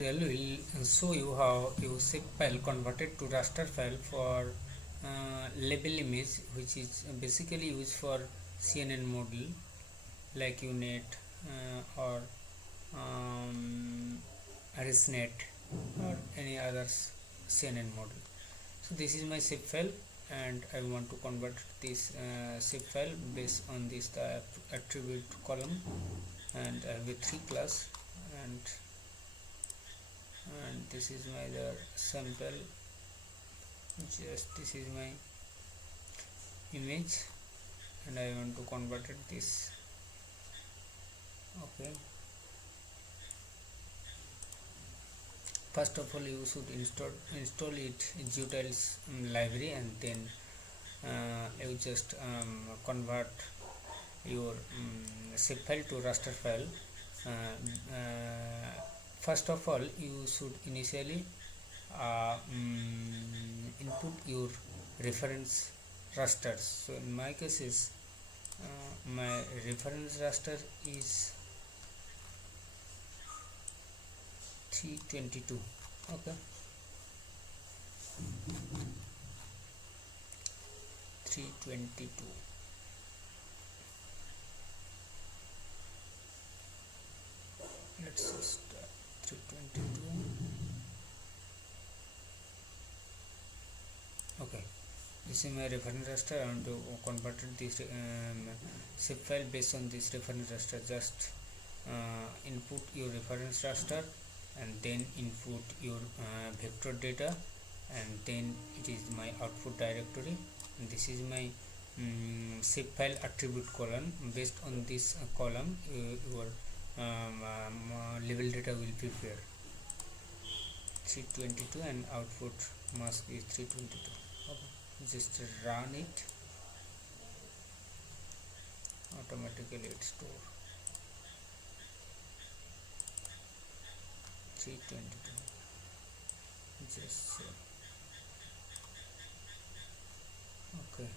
Will show you how you zip file converted to raster file for label image, which is basically used for CNN model like UNET or ResNet or any other CNN model. So this is my zip file, and I want to convert this zip file based on this the attribute column, and I have a 3 class, and this is my the sample. Just this is my image, and I want to convert it this. Okay, first of all you should install it GeoTiles library, and then you just convert your zip file to raster file. First of all you should initially input your reference rasters. So in my case is my reference raster is 322. Okay, 322. Let's just 322. Okay, this is my reference raster. I want to convert this zip file based on this reference raster. Just input your reference raster, and then input your vector data, and then it is my output directory, and this is my zip file attribute column. Based on this column your label data will prepare 322, and output mask is 322. Okay, just run it, automatically it store 322. Just okay.